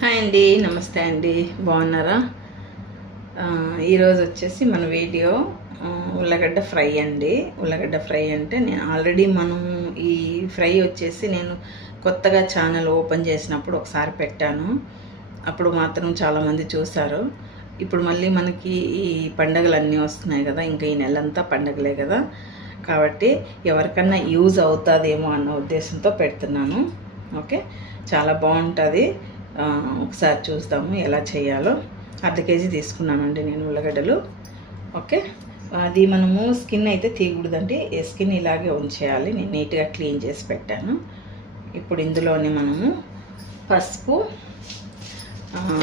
Hi అండి నమస్తే అండి. బాగున్నారా? ఈరోజు వచ్చేసి మన వీడియో ఉల్లగడ్డ ఫ్రై అండి. ఉల్లగడ్డ ఫ్రై అంటే నేను ఆల్రెడీ మనం ఈ ఫ్రై వచ్చేసి నేను కొత్తగా ఛానల్ ఓపెన్ చేసినప్పుడు ఒకసారి పెట్టాను. అప్పుడు మాత్రం చాలామంది చూశారు. ఇప్పుడు మళ్ళీ మనకి ఈ పండగలు అన్నీ వస్తున్నాయి కదా ఇంకా ఈ నెలంతా పండగలే కదా. కాబట్టి ఎవరికన్నా యూజ్ అవుతుందేమో అన్న ఉద్దేశంతో పెడుతున్నాను. ఓకే? చాలా బాగుంటుంది. ఒకసారి చూస్తాము ఎలా చేయాలో. అర్ధ కేజీ తీసుకున్నానండి నేను ఉల్లగడ్డలు. ఓకే? అది మనము స్కిన్ అయితే తీయకూడదండి. స్కిన్ ఇలాగే ఉంచేయాలి. నేను నీట్గా క్లీన్ చేసి పెట్టాను. ఇప్పుడు ఇందులోనే మనము పసుపు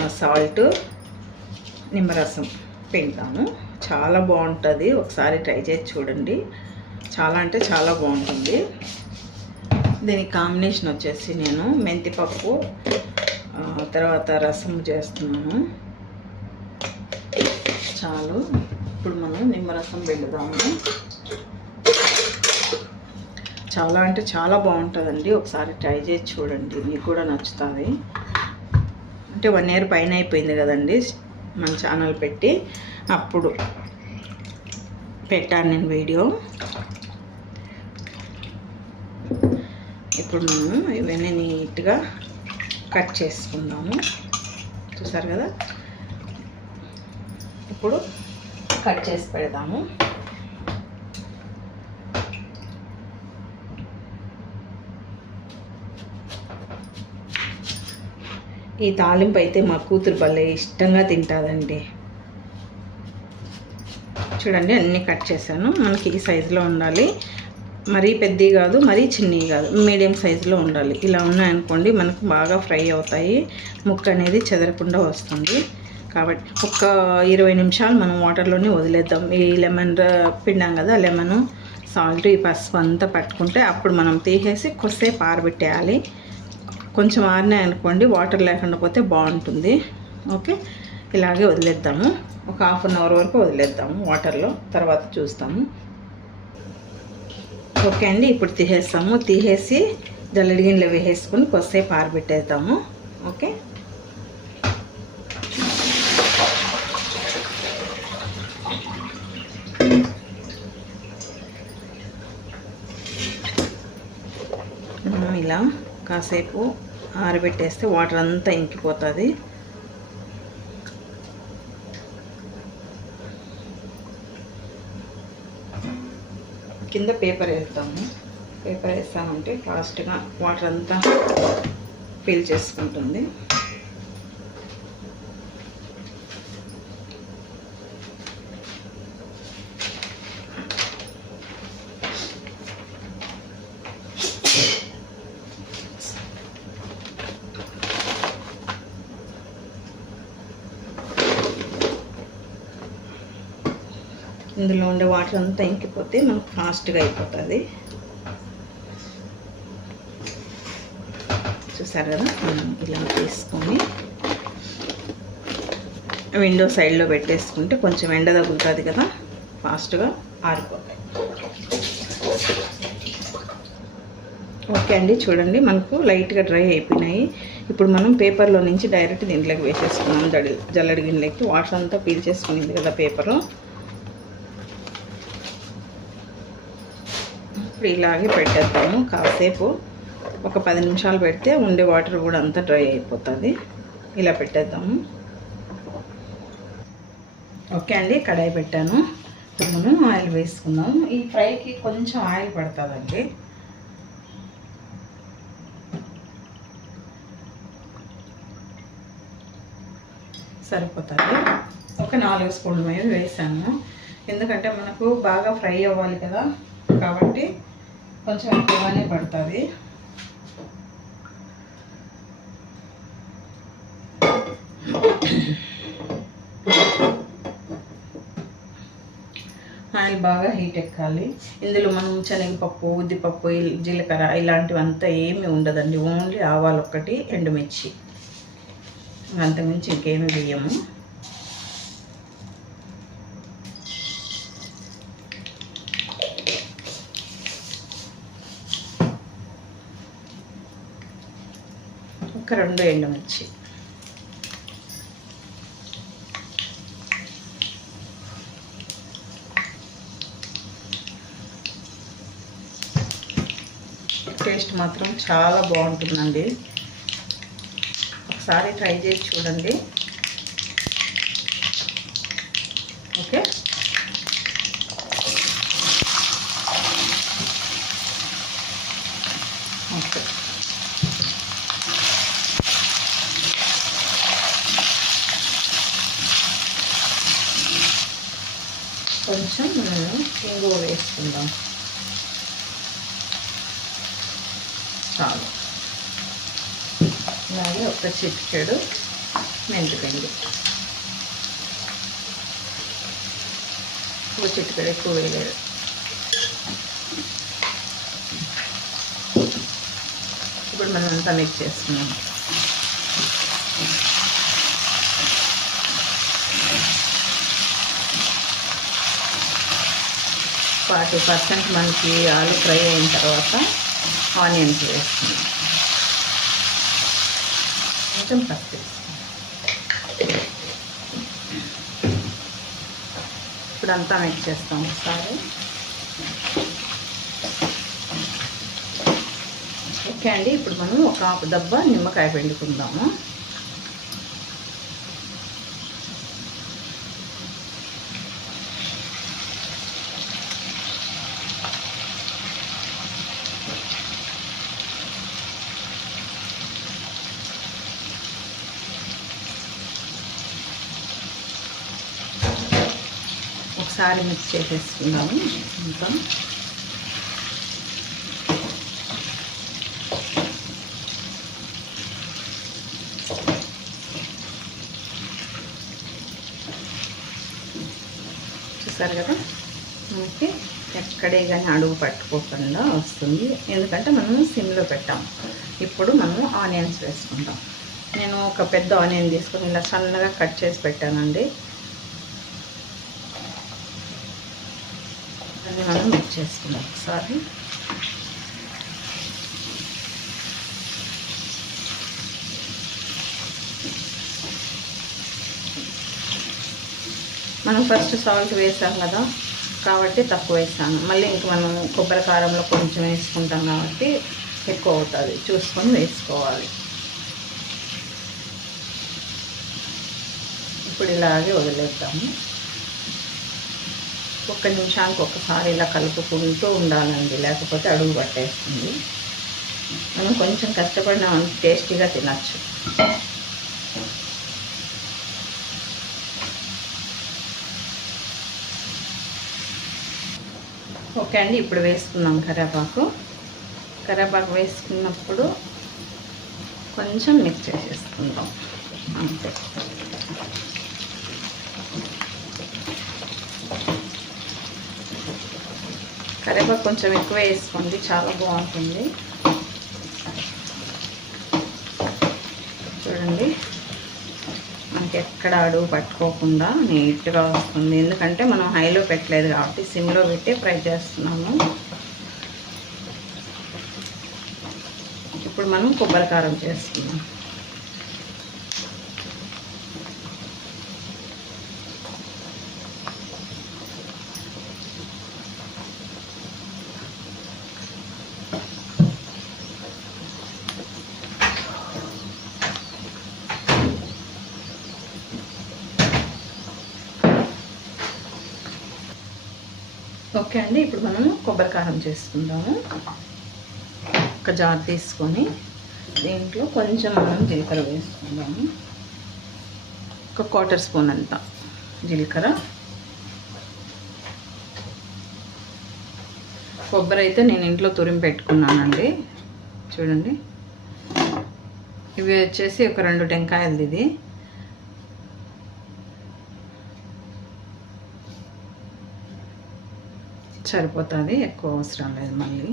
సాల్ట్ నిమ్మరసం పెంటాము చాలా బాగుంటుంది. ఒకసారి ట్రై చేసి చూడండి. చాలా అంటే చాలా బాగుంటుంది. దీనికి కాంబినేషన్ వచ్చేసి నేను మెంతిపప్పు తర్వాత రసం చేస్తున్నాను. చాలు. ఇప్పుడు మనం నిమ్మరసం పిండుదాము. చాలా అంటే చాలా బాగుంటుందండి. ఒకసారి ట్రై చేసి చూడండి. మీకు కూడా నచ్చుతుంది. అంటే వన్ ఇయర్ పైన అయిపోయింది కదండి మన ఛానల్ పెట్టి. అప్పుడు పెట్టాను నేను వీడియో. ఇప్పుడు మనం ఇవన్నీ నీట్గా కట్ చేసుకుందాము. చూసారు కదా ఇప్పుడు కట్ చేసి పెడదాము. ఈ తాలింపు అయితే మా కూతురు భలే ఇష్టంగా తింటుందండి. చూడండి అన్నీ కట్ చేశాను. మనకి ఈ సైజులో ఉండాలి. మరీ పెద్దవి కాదు మరీ చిన్నవి కాదు. మీడియం సైజులో ఉండాలి. ఇలా ఉన్నాయనుకోండి మనకు బాగా ఫ్రై అవుతాయి. ముక్క అనేది చెదరకుండా వస్తుంది. కాబట్టి ఒక ఇరవై నిమిషాలు మనం వాటర్లోనే వదిలేద్దాం. ఈ లెమన్ పిండాం కదా లెమన్ సాల్ట్ ఈ పసుపు అంతా పట్టుకుంటే అప్పుడు మనం తీసేసి కొద్దిసేపు ఆరబెట్టేయాలి. కొంచెం ఆరినాయి అనుకోండి వాటర్ లేకుండా పోతే బాగుంటుంది. ఓకే? ఇలాగే వదిలేద్దాము. ఒక హాఫ్ అన్ అవర్ వరకు వదిలేద్దాము వాటర్లో. తర్వాత చూస్తాము. ఓకే అండి ఇప్పుడు తీసేస్తాము. తీసేసి జల్లడి గిన్నెలో వేసేసుకొని కొద్దిసేపు ఆరబెట్టేద్దాము. ఓకే? ఇలా కాసేపు ఆరబెట్టేస్తే వాటర్ అంతా ఇంకిపోతుంది. కింద పేపర్ వేస్తాము పేపర్ వేస్తామంటే ఫాస్ట్గా వాటర్ అంతా ఫిల్ చేసుకుంటుంది. ఇందులో ఉండే వాటర్ అంతా ఇంకిపోతే మనకు ఫాస్ట్గా అయిపోతుంది. చూసారు కదా? మనం ఇలా తీసుకొని విండో సైడ్లో పెట్టేసుకుంటే కొంచెం ఎండ తగులుతుంది కదా? ఫాస్ట్గా ఆరిపోతాయి. ఓకే అండి చూడండి. మనకు లైట్గా డ్రై అయిపోయినాయి. ఇప్పుడు మనం పేపర్లో నుంచి డైరెక్ట్ దీంట్లోకి వేసేసుకున్నాం. జడి జల్లడి గిన్నెలకి. వాటర్ అంతా పీల్చేసుకునింది కదా పేపరు. ఇలాగే పెట్టేద్దాము. కాసేపు ఒక పది నిమిషాలు పెడితే ఉండే వాటర్ కూడా అంతా డ్రై అయిపోతుంది. ఇలా పెట్టేద్దాము. ఓకే అండి కడాయి పెట్టాను. మనం ఆయిల్ వేసుకుందాము. ఈ ఫ్రైకి కొంచెం ఆయిల్ పడుతుందండి. సరిపోతుంది. ఒక నాలుగు స్పూన్లు మీద వేసాను. ఎందుకంటే మనకు బాగా ఫ్రై అవ్వాలి కదా. కాబట్టి కొంచెం ఎక్కువగానే పడుతుంది. ఆయిల్ బాగా హీట్ ఎక్కాలి. ఇందులో మనం శనగపప్పు ఉద్దిపప్పు జీలకర్ర ఇలాంటివంతా ఏమీ ఉండదండి. ఓన్లీ ఆవాలు ఒక్కటి ఎండుమిర్చి. అంతకుమించి ఇంకేమి వేయము. రెండు ఎండుమిర్చి టేస్ట్ మాత్రం చాలా బాగుంటుందండి. ఒకసారి ట్రై చేసి చూడండి. కొంచెం మనం ఇంగువ వేసుకుందాం చాలు. అలాగే ఒక చిటికెడు మెంతిపిండి. ఒక చిటికెడు ఎక్కువ వేయలేదు. ఇప్పుడు మనం అంతా మిక్స్ చేసుకున్నాం ఫార్టీ పర్సెంట్ మనకి ఆలు ఫ్రై అయిన తర్వాత ఆనియన్స్ వేస్తున్నాం. కొంచెం పసుపు. ఇప్పుడు అంతా మిక్స్ చేస్తాం ఒకసారి. ఓకే అండి ఇప్పుడు మనం ఒక ఆపు దబ్బ నిమ్మకాయ పిండుకుందాము. ఒకసారి మిక్స్ చేసేసుకుందాము. ఇంకా. చూసారు కదా? మనకి ఎక్కడే కానీ అడుగు పట్టుకోకుండా వస్తుంది. ఎందుకంటే మనం సిమ్లో పెట్టాం. ఇప్పుడు మనము ఆనియన్స్ వేసుకుంటాం. నేను ఒక పెద్ద ఆనియన్ తీసుకొని ఇలా సన్నగా కట్ చేసి పెట్టానండి. దాన్ని మనం మిక్స్ చేసుకుందాం ఒకసారి. మనం ఫస్ట్ సాల్ట్ వేసాం కదా కాబట్టి తక్కువ వేసాను. మళ్ళీ ఇంక మనం కొబ్బరి కారంలో కొంచెం వేసుకుంటాం కాబట్టి ఎక్కువ అవుతుంది. చూసుకొని వేసుకోవాలి. ఇప్పుడు ఇలాగే వదిలేద్దాము. ఒక్క నిమిషానికి ఒకసారి ఇలా కలుపుకుంటూ ఉండాలండి లేకపోతే అడుగు పట్టేస్తుంది. మనం కొంచెం కష్టపడినామంటే టేస్టీగా తినచ్చు. ఓకే అండి ఇప్పుడు వేసుకున్నాం కరేపాకు కరేపాకు వేసుకున్నప్పుడు కొంచెం మిక్స్ చేసేసుకుందాం. అంతే. కరివేపాకు కొంచెం ఎక్కువ వేసుకోండి చాలా బాగుంటుంది. చూడండి మనకి ఎక్కడ అడుగు పట్టుకోకుండా నీట్గా వస్తుంది. ఎందుకంటే మనం హైలో పెట్టలేదు కాబట్టి సిమ్లో పెట్టి ఫ్రై చేస్తున్నాము. ఇప్పుడు మనం కొబ్బరి కారం చేస్తున్నాం ఓకే అండి ఇప్పుడు మనము కొబ్బరి కారం చేసుకుందాము. ఒక జార్ తీసుకొని దీంట్లో కొంచెం మనం జీలకర్ర వేసుకుందాము. ఒక క్వార్టర్ స్పూన్ అంత జీలకర్ర. కొబ్బరి అయితే నేను ఇంట్లో తురిమి పెట్టుకున్నానండి. చూడండి. ఇవి వచ్చేసి ఒక రెండు టెంకాయలది ఇది. సరిపోతుంది ఎక్కువ అవసరం లేదు మళ్ళీ.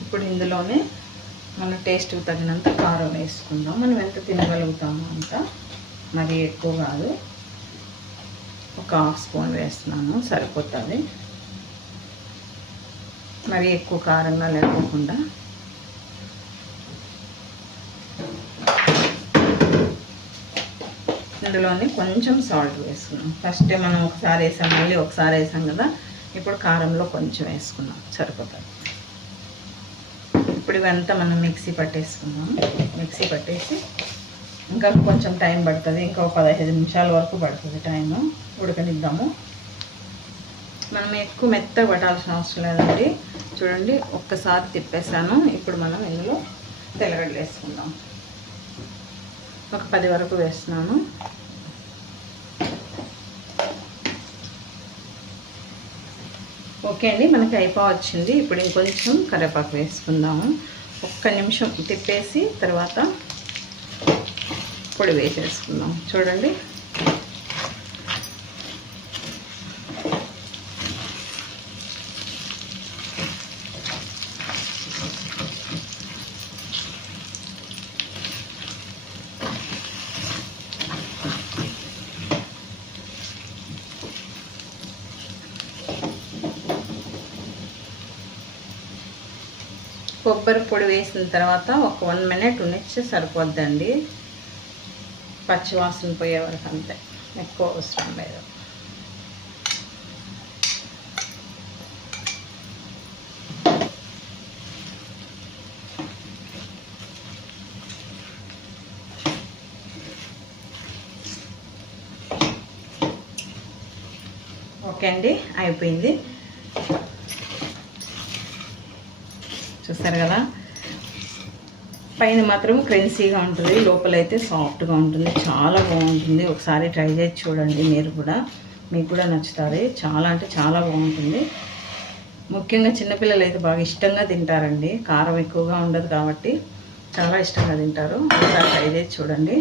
ఇప్పుడు ఇందులోనే మన టేస్ట్ తగినంత కారం వేసుకుందాం. మనం ఎంత తినగలుగుతామో అంత. మరి ఎక్కువ కాదు. ఒక హాఫ్ స్పూన్ వేస్తున్నాను సరిపోతుంది. మరి ఎక్కువ కారంగా లేకోకుండా అందులోని కొంచెం సాల్ట్ వేసుకున్నాం. ఫస్ట్ మనం ఒకసారి వేసాం మళ్ళీ ఒకసారి వేసాం కదా? ఇప్పుడు కారంలో కొంచెం వేసుకున్నాం సరిపోతుంది. ఇప్పుడు ఇవంతా మనం మిక్సీ పట్టేసుకుందాం. మిక్సీ పట్టేసి ఇంకా కొంచెం టైం పడుతుంది ఇంకా పదహైదు నిమిషాల వరకు పడుతుంది టైము. ఉడకనిద్దాము. మనం ఎక్కువ మెత్తగా పట్టాల్సిన అవసరం లేదండి. చూడండి ఒక్కసారి తిప్పేసాను ఇప్పుడు మనం ఇందులో తెల్లగడ్డలు వేసుకుందాం. ఒక పది వరకు వేస్తున్నాను. ఓకే అండి మనకి అయిపో వచ్చింది. ఇప్పుడు ఇంకొంచెం కరివేపాకు వేసుకుందాము. ఒక్క నిమిషం తిప్పేసి తర్వాత పొడి వేసేసుకుందాం చూడండి. కొబ్బరి పొడి వేసిన తర్వాత ఒక వన్ మినిట్ ఉనిస్తే సరిపోద్దండి. పచ్చివాసన పోయే వరకు అంతే. ఎక్కువ అవసరం లేదు. ఓకే అండి అయిపోయింది. చూస్తారు కదా. పైన మాత్రం క్రెన్సీగా ఉంటుంది. లోపలైతే సాఫ్ట్గా ఉంటుంది. చాలా బాగుంటుంది. ఒకసారి ట్రై చేసి చూడండి మీరు కూడా. మీకు కూడా నచ్చుతుంది చాలా అంటే చాలా బాగుంటుంది. ముఖ్యంగా చిన్నపిల్లలు అయితే బాగా ఇష్టంగా తింటారండి. కారం ఎక్కువగా ఉండదు కాబట్టి చాలా ఇష్టంగా తింటారు. ఒకసారి ట్రై చేసి చూడండి.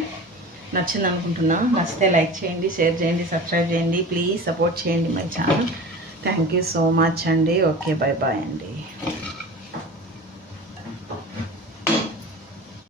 నచ్చింది అనుకుంటున్నాం. నచ్చితే లైక్ చేయండి షేర్ చేయండి సబ్స్క్రైబ్ చేయండి. ప్లీజ్ సపోర్ట్ చేయండి my channel. Thank you so much అండి. ఓకే బాయ్ బాయ్ అండి.